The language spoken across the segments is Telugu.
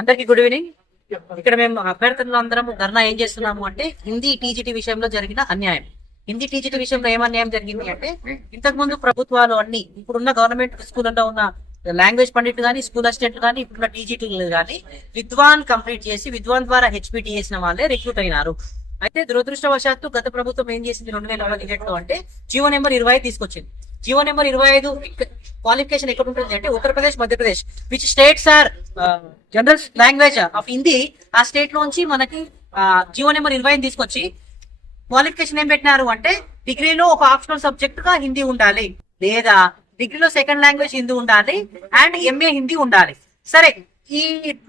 అందరికి గుడ్ ఈవినింగ్. ఇక్కడ మేము అభ్యర్థులు అందరం ధర్నా ఏం చేస్తున్నాము అంటే హిందీ టీజీటీ విషయంలో జరిగిన అన్యాయం. హిందీ టీజీటీ విషయంలో ఏం అన్యాయం జరిగింది అంటే ఇంతకు ముందు ప్రభుత్వాలు అన్ని ఇప్పుడున్న గవర్నమెంట్ స్కూళ్ళలో ఉన్న లాంగ్వేజ్ పండిట్ కానీ స్కూల్ అసిస్టెంట్ కానీ ఇప్పుడున్న టీజీటీలు కానీ విద్వాన్ కంప్లీట్ చేసి విద్వాన్ ద్వారా హెచ్పిటి చేసిన వాళ్ళే రిక్రూట్ అయినారు. అయితే దురదృష్టవశాత్తు గత ప్రభుత్వం ఏం చేసింది రెండు వేల పదిహేడులో అంటే జీవో నెంబర్ ఇరవై తీసుకొచ్చింది. జియో నెంబర్ ఇరవై ఐదు క్వాలిఫికేషన్ ఎక్కడ ఉంటుంది అంటే Uttar Pradesh Madhya Pradesh which states are general language of Hindi ఆ స్టేట్ లోంచి మనకి జియో నెంబర్ ఇరవై ఐదు తీసుకొచ్చి క్వాలిఫికేషన్ ఏం పెట్టినారు అంటే డిగ్రీలో ఒక ఆప్షనల్ సబ్జెక్ట్గా హిందీ ఉండాలి. లేదా డిగ్రీలో సెకండ్ లాంగ్వేజ్ హిందీ ఉండాలి అండ్ ఎంఏ హిందీ ఉండాలి. సరే ఈ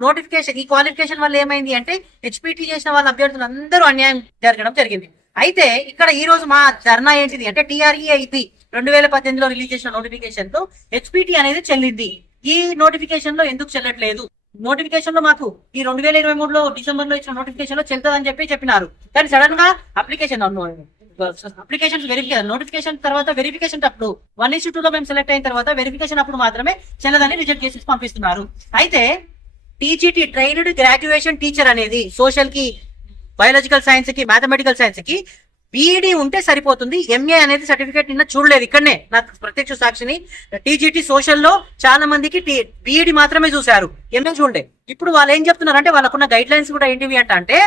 నోటిఫికేషన్ ఈ క్వాలిఫికేషన్ వల్ల ఏమైంది అంటే హెచ్పిటి చేసిన వాళ్ళ అభ్యర్థులు అందరూ అన్యాయం జరగడం జరిగింది. అయితే ఇక్కడ ఈ రోజు మా ధర్నా ఏంటిది అంటే టిఆర్ఈఐపి రెండు వేల పద్దెనిమిదిలో రిలీజ్ చేసిన నోటిఫికేషన్తో హెచ్పిటి అనేది చెల్లింది. ఈ నోటిఫికేషన్లో ఎందుకు చెల్లట్లేదు? నోటిఫికేషన్లో మాకు ఈ రెండు వేల ఇరవై మూడులో డిసెంబర్లో ఇచ్చిన నోటిఫికేషన్లో చెల్తుందని చెప్పి చెప్పినారు. కానీ సడన్గా అప్లికేషన్ అప్లికేషన్ వెరిఫికేషన్ నోటిఫికేషన్ తర్వాత వెరిఫికేషన్ అప్పుడు వన్ ఇష్యూ టూ లో మేము సెలెక్ట్ అయిన తర్వాత వెరిఫికేషన్ అప్పుడు మాత్రమే చెల్లదని రిజెక్ట్ చేసి పంపిస్తున్నారు. అయితే టీజీటీ ట్రైన్డ్ గ్రాడ్యుయేషన్ టీచర్ అనేది సోషల్కి బయాలజికల్ సైన్స్కి మ్యాథమెటికల్ సైన్స్కి బీఈడి ఉంటే సరిపోతుంది. ఎంఏ అనేది సర్టిఫికేట్ నిన్న చూడలేదు. ఇక్కడనే నాకు ప్రత్యక్ష సాక్షిని. టీజీటీ సోషల్లో చాలా మందికి బీఈడి మాత్రమే చూశారు. ఎంఏ చూడలే. ఇప్పుడు వాళ్ళు ఏం చెప్తున్నారు అంటే వాళ్ళకున్న గైడ్ లైన్స్ కూడా ఏంటివి అంట అంటే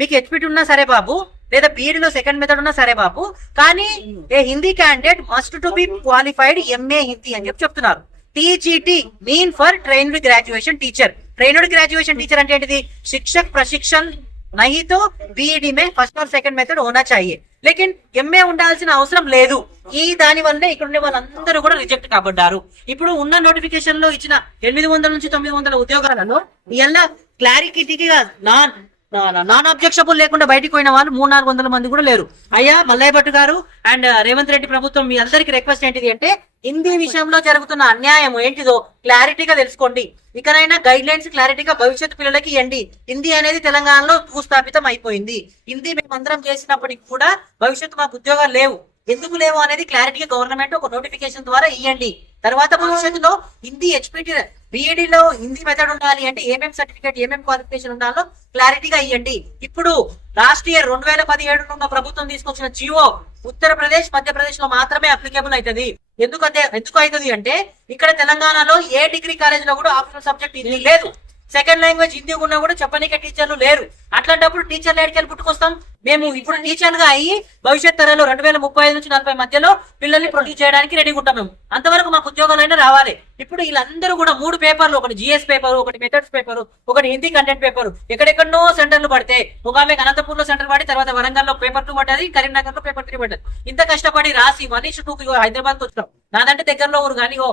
మీకు హెచ్పిటి ఉన్నా సరే బాబు లేదా బీఈడిలో సెకండ్ మెథడ్ ఉన్నా సరే బాబు కానీ a Hindi candidate must to be qualified MA Hindi అని చెప్పి చెప్తున్నారు. TGT mean for trained graduation teacher trained graduation teacher అంటే ఏంటిది? శిక్షక్ ప్రశిక్షణ్ नहीं तो बीईडी में फर्स्ट और सेकंड मेथड होना चाहिए లేకిన్ ఎంఏ ఉండాల్సిన అవసరం లేదు ఈ దాని వల్లే ఇక్కడ ఉండే వాళ్ళందరూ కూడా రిజెక్ట్ కాబడ్డారు ఇప్పుడు ఉన్న నోటిఫికేషన్ లో ఇచ్చిన ఎనిమిది వందల నుంచి తొమ్మిది వందల ఉద్యోగాలలో ఇలా క్లారిటీగా నాన్ నాన్ అబ్జెక్షబుల్ లేకుండా బయటికి పోయిన వాళ్ళు మూడు నాలుగు వందల మంది కూడా లేరు. అయ్యా మల్లయ్య భట్ గారు అండ్ రేవంత్ రెడ్డి ప్రభుత్వం మీ అందరికి రిక్వెస్ట్ ఏంటిది అంటే హిందీ విషయంలో జరుగుతున్న అన్యాయం ఏంటిదో క్లారిటీగా తెలుసుకోండి. ఇకనైనా గైడ్ లైన్స్ క్లారిటీగా భవిష్యత్తు పిల్లలకి ఇవ్వండి. హిందీ అనేది తెలంగాణలో భూస్థాపితం అయిపోయింది. హిందీ మేమందరం చేసినప్పటికి కూడా భవిష్యత్తు మాకు ఉద్యోగాలు లేవు. ఎందుకు లేవు అనేది క్లారిటీగా గవర్నమెంట్ ఒక నోటిఫికేషన్ ద్వారా ఇవ్వండి తర్వాత భవిష్యత్తులో హిందీ హెచ్పిటి బీఈడీలో హిందీ మెథడ్ ఉండాలి అంటే ఏమేం సర్టిఫికేట్ ఏమేం క్వాలిఫికేషన్ ఉండాలో క్లారిటీగా ఇవ్వండి ఇప్పుడు లాస్ట్ ఇయర్ రెండు వేల పదిహేడు ఉన్న ప్రభుత్వం తీసుకొచ్చిన జియో ఉత్తరప్రదేశ్ మధ్యప్రదేశ్లో మాత్రమే అప్లికేబుల్ అవుతుంది ఎందుకంటే ఎందుకు అవుతుంది అంటే ఇక్కడ తెలంగాణలో ఏ డిగ్రీ కాలేజ్లో కూడా ఆప్షనల్ సబ్జెక్ట్ ఇది లేదు. సెకండ్ లాంగ్వేజ్ హిందీ ఉన్నా కూడా చెప్పనీకే టీచర్లు లేరు. అట్లాంటప్పుడు టీచర్లు ఎక్కడికి పుట్టుకొస్తాం? మేము ఇప్పుడు టీచర్లుగా అయ్యి భవిష్యత్ తరాలు రెండు వేల ముప్పై ఐదు నుంచి నలభై మధ్యలో పిల్లల్ని ప్రొడ్యూస్ చేయడానికి రెడీగా ఉంటాం మేము. అంతవరకు మాకు ఉద్యోగాలైనా రావాలి. ఇప్పుడు వీళ్ళందరూ కూడా మూడు పేపర్లు ఒకటి జిఎస్ పేపర్ ఒకటి మెథడ్స్ పేపర్ ఒకటి హిందీ కంటెంట్ పేపర్ ఎక్కడెక్కడో సెంటర్లు పడితే ఒక ఆమె అనంతపూర్లో సెంటర్ పడి తర్వాత వరంగల్లో పేపర్ టూ పడ్డది కరీంనగర్లో పేపర్ త్రీ పడ్డది. ఇంత కష్టపడి రాసి మనీష్ టూ హైదరాబాద్ వచ్చినాం. నాదంటే దగ్గరలో ఊరు కానీ ఓ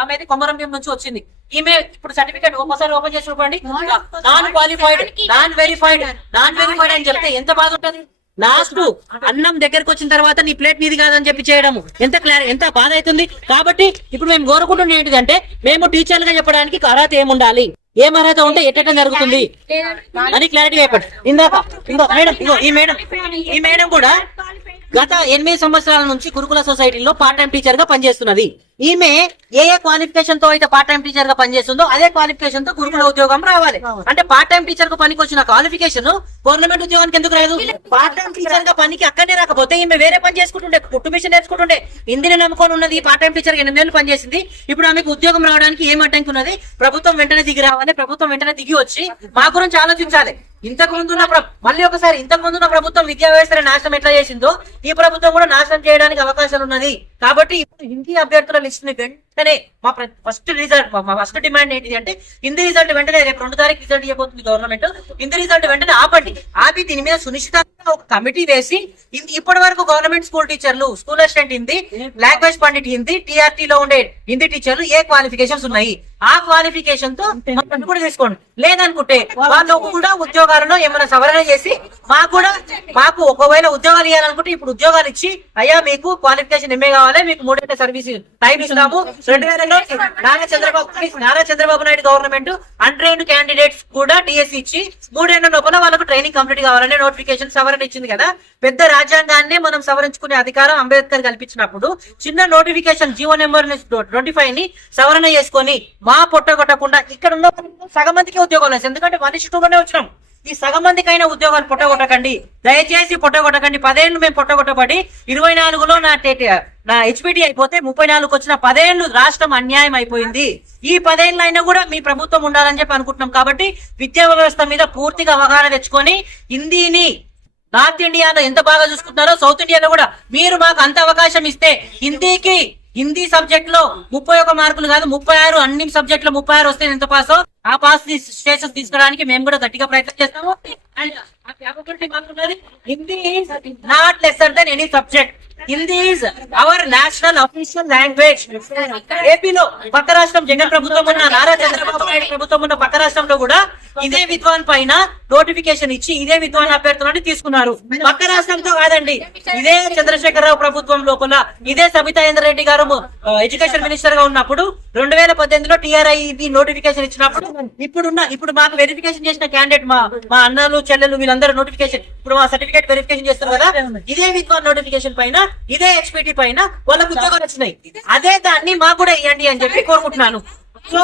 ఆమె కొమరం భీం నుంచి వచ్చింది. ఈమె ఇప్పుడు సర్టిఫికేట్ ఒకసారి ఓపెన్ చేసి చూడండి non qualified non verified non verified అని చెప్తే ఎంత బాధ ఉంటది? లాస్ట్ అన్నం దగ్గరకు వచ్చిన తర్వాత నీ ప్లేట్ నీది కాదని చెప్పి చేయడము. ఎంత క్లారి ఎంత బాధ అవుతుంది? కాబట్టి ఇప్పుడు మేము కోరుకుంటున్న ఏంటిదంటే మేము టీచర్లుగా చెప్పడానికి అర్హత ఏముండాలి? ఏం అర్హత ఉంటే ఎట్ట జరుగుతుంది? అని క్లారిటీ చెప్పండి. ఇందాక ఇంకో మేడం ఈ మేడం ఈ మేడం కూడా గత ఎనిమిది సంవత్సరాల నుంచి గురుకుల సొసైటీలో పార్ట్ టైం టీచర్గా పనిచేస్తున్నది. ఈమె ఏ ఏ క్వాలిఫికేషన్తో అయితే పార్ట్ టైం టీచర్గా పనిచేస్తుందో అదే క్వాలిఫికేషన్తో గురుకుల ఉద్యోగం రావాలి. అంటే పార్ట్ టైం టీచర్కు పనికి వచ్చిన క్వాలిఫికేషన్ గవర్నమెంట్ ఉద్యోగానికి ఎందుకు రాదు? పార్ట్ టైం టీచర్గా పనికి అక్కడనే రాకపోతే ఈమె వేరే పని చేసుకుంటుండే కుట్టు మిషన్ నేర్చుకుంటుండే. హిందీని నమ్ముకొని ఉన్నది పార్ట్ టైం టీచర్ ఎనిమిది నెలలు పనిచేసింది. ఇప్పుడు ఆమెకు ఉద్యోగం రావడానికి ఏం అడ్డంకి ఉన్నది ప్రభుత్వం వెంటనే దిగి రావాలి. ప్రభుత్వం వెంటనే దిగి వచ్చి మా గురించి ఆలోచించాలి. ఇంతకు ముందు ఉన్న ప్ర- మళ్ళీ ఒకసారి ఇంతకు ముందు ఉన్న ప్రభుత్వం విద్యా వ్యవస్థ నాశనం ఎట్లా చేసిందో ఈ ప్రభుత్వం కూడా నాశనం చేయడానికి అవకాశాలు ఉన్నది. కాబట్టి ఇప్పుడు హిందీ అభ్యర్థుల లిస్ట్ని వెంటనే మా ఫస్ట్ రిజల్ట్ మా ఫస్ట్ డిమాండ్ ఏంటిది అంటే హిందీ రిజల్ట్ వెంటనే రేపు రెండు తారీఖు రిజల్ట్ ఇవ్వబోతుంది గవర్నమెంట్ హిందీ రిజల్ట్ వెంటనే ఆపండి. ఆపి దీని మీద సునిశ్చితంగా ఒక కమిటీ వేసి ఇప్పటి వరకు గవర్నమెంట్ స్కూల్ టీచర్లు school assistant Hindi language pandit Hindi TRT లో ఉండే హిందీ టీచర్లు ఏ క్వాలిఫికేషన్స్ ఉన్నాయి? ఆ క్వాలిఫికేషన్తో కూడా తీసుకోండి. లేదనుకుంటే వాళ్ళు కూడా ఉద్యోగాలలో ఏమైనా సవరణ చేసి మాకు కూడా మాకు ఒకవేళ ఉద్యోగాలు ఇవ్వాలనుకుంటే ఇప్పుడు ఉద్యోగాలు ఇచ్చి అయ్యా మీకు క్వాలిఫికేషన్ ఎంఏ కావాలి మీకు మూడేళ్ళ సర్వీస్ టైం ఇస్తున్నాము రెండు వేలలో Nara Chandrababu Nara Chandrababu Naidu government untrained candidates కూడా డిఎస్సి ఇచ్చి మూడేళ్ళ లోపల వాళ్ళకు ట్రైనింగ్ కంప్లీట్ కావాలనే నోటిఫికేషన్ సవరణ ఇచ్చింది కదా. పెద్ద రాజ్యాంగాన్ని మనం సవరించుకునే అధికారం అంబేద్కర్ కల్పించినప్పుడు చిన్న నోటిఫికేషన్ జీవో నెంబర్ ట్వంటీ ఫైవ్ని సవరణ చేసుకొని మా పొట్ట కొట్టకుండా ఇక్కడ ఉన్న సగం మందికి ఉద్యోగాలు వేసి ఎందుకంటే మనిషి టూలోనే వచ్చినాం. ఈ సగం మందికైనా ఉద్యోగాలు పొట్టగొట్టకండి దయచేసి పొట్టగొట్టకండి పదేళ్ళు మేము పొట్టగొట్టబడి ఇరవై నాలుగులో నా నా హెచ్పిటి అయిపోతే ముప్పై నాలుగు వచ్చిన పదేళ్ళు రాష్ట్రం అన్యాయం అయిపోయింది. ఈ పదేళ్ళు అయినా కూడా మీ ప్రభుత్వం ఉండాలని చెప్పి అనుకుంటున్నాం. కాబట్టి విద్యా వ్యవస్థ మీద పూర్తిగా అవగాహన తెచ్చుకొని హిందీని నార్త్ ఇండియాలో ఎంత బాగా చూసుకుంటున్నారో సౌత్ ఇండియాలో కూడా మీరు మాకు అంత అవకాశం ఇస్తే హిందీకి హిందీ సబ్జెక్ట్లో ముప్పై ఒక మార్కులు కాదు ముప్పై ఆరు అన్ని సబ్జెక్ట్లో ముప్పై ఆరు వస్తే ఎంత పాస్ ఆ పాస్ స్టేషన్ తీసుకోవడానికి మేము కూడా గట్టిగా ప్రయత్నం చేస్తాము. And Hindi not lesser than any subject Hindi is our national official language ఏపీలో పక్క రాష్ట్రం జగన్ ప్రభుత్వం ఉన్న నారా చంద్రబాబు నాయుడు ప్రభుత్వం ఉన్న పక్క రాష్ట్రంలో కూడా ఇదే విద్వాన్ పైన నోటిఫికేషన్ ఇచ్చి ఇదే విద్వాన్ అభ్యర్థులను తీసుకున్నారు. పక్క రాష్ట్రంతో కాదండి. ఇదే చంద్రశేఖరరావు ప్రభుత్వం లోపల ఇదే సబితా రెడ్డి గారు ఎడ్యుకేషన్ మినిస్టర్గా ఉన్నప్పుడు రెండు వేల పద్దెనిమిదిలో టిఆర్ఐ నోటిఫికేషన్ ఇచ్చినప్పుడు ఇప్పుడున్న ఇప్పుడు మాకు వెరిఫికేషన్ చేసిన క్యాండిడేట్ మా మా అన్నలు చెల్లెలు వీళ్ళందరూ నోటిఫికేషన్ ఇప్పుడు మా సర్టిఫికేట్ వెరిఫికేషన్ చేస్తారు కదా ఇదే విద్వాన్ నోటిఫికేషన్ పైన ఇదే హెచ్పిటి పైన వాళ్ళకు ఉద్యోగాలు వచ్చినాయి. అదే దాన్ని మాకు కూడా ఇవ్వండి అని చెప్పి కోరుకుంటున్నాను. సో